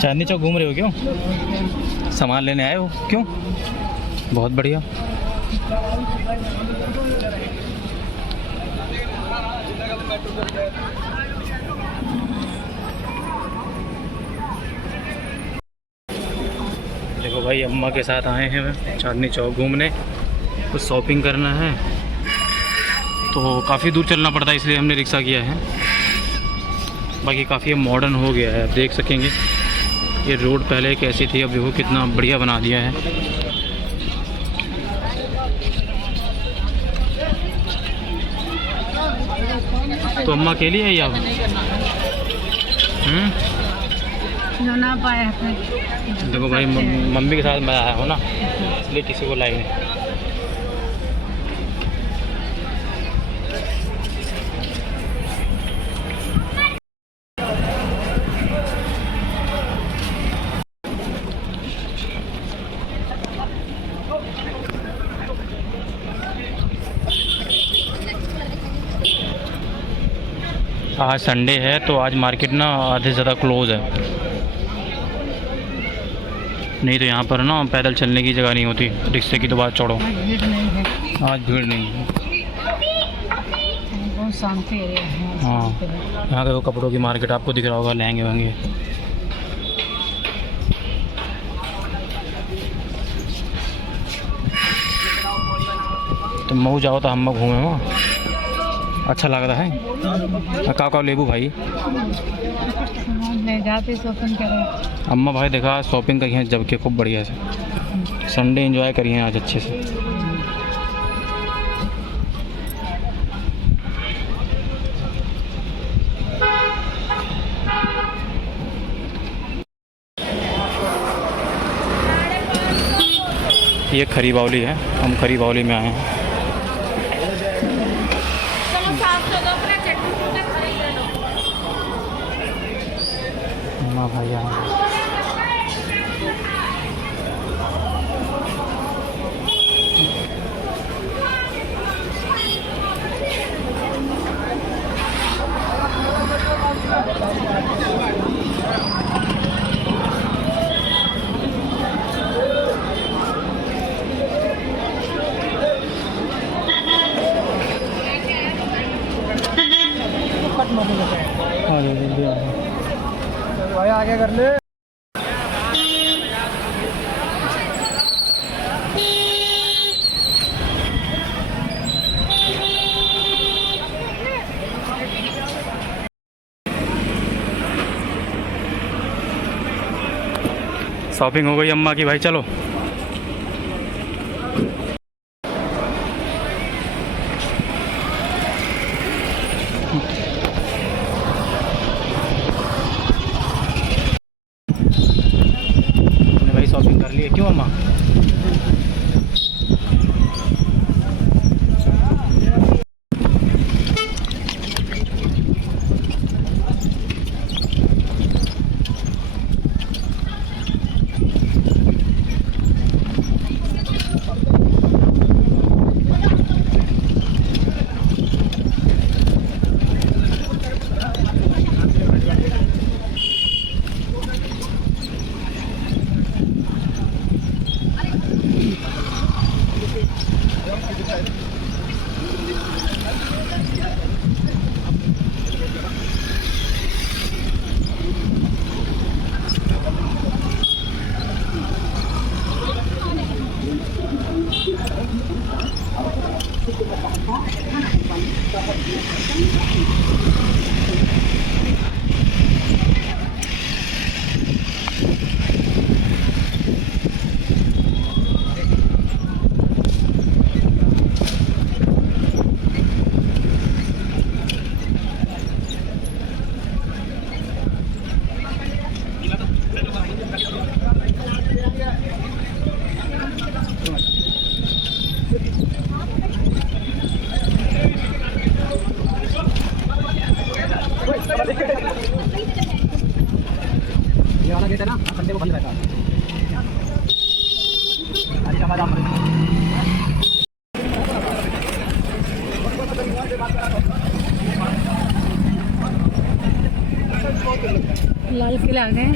चांदनी चौक घूम रहे हो क्यों? सामान लेने आए हो क्यों? बहुत बढ़िया। देखो भाई, अम्मा के साथ आए हैं चांदनी चौक घूमने, कुछ शॉपिंग करना है तो काफ़ी दूर चलना पड़ता है, इसलिए हमने रिक्शा किया है। बाकी काफ़ी मॉडर्न हो गया है, आप देख सकेंगे। ये रोड पहले कैसी थी, अब देखो कितना बढ़िया बना दिया है। तो अम्मा अकेली है या ना पाए? देखो भाई, मम्मी के साथ मैं आया हूँ ना, इसलिए किसी को लाई नहीं। आज संडे है तो आज मार्केट ना आधे से ज़्यादा क्लोज़ है, नहीं तो यहाँ पर ना पैदल चलने की जगह नहीं होती, रिक्शे की तो बात छोड़ो। आज भीड़ नहीं है, बहुत शांति है। हाँ, यहाँ का कपड़ों की मार्केट आपको दिख रहा होगा, लहंगे वहंगे। तो मऊ जाओ तो हम घूमे वहाँ, अच्छा लगता है। का लेबू भाई ले जाते शॉपिंग करें। अम्मा भाई देखा शॉपिंग करी है जब के खूब बढ़िया से, संडे एंजॉय करी है आज अच्छे से। ये खरी बावली है, हम खरी बावली में आए हैं। अम्मा भाई यहाँ भाई आगे कर ले। शॉपिंग हो गई अम्मा की भाई, चलो। भाई शॉपिंग कर लिए क्यों अम्मा? लाल किला आ गए।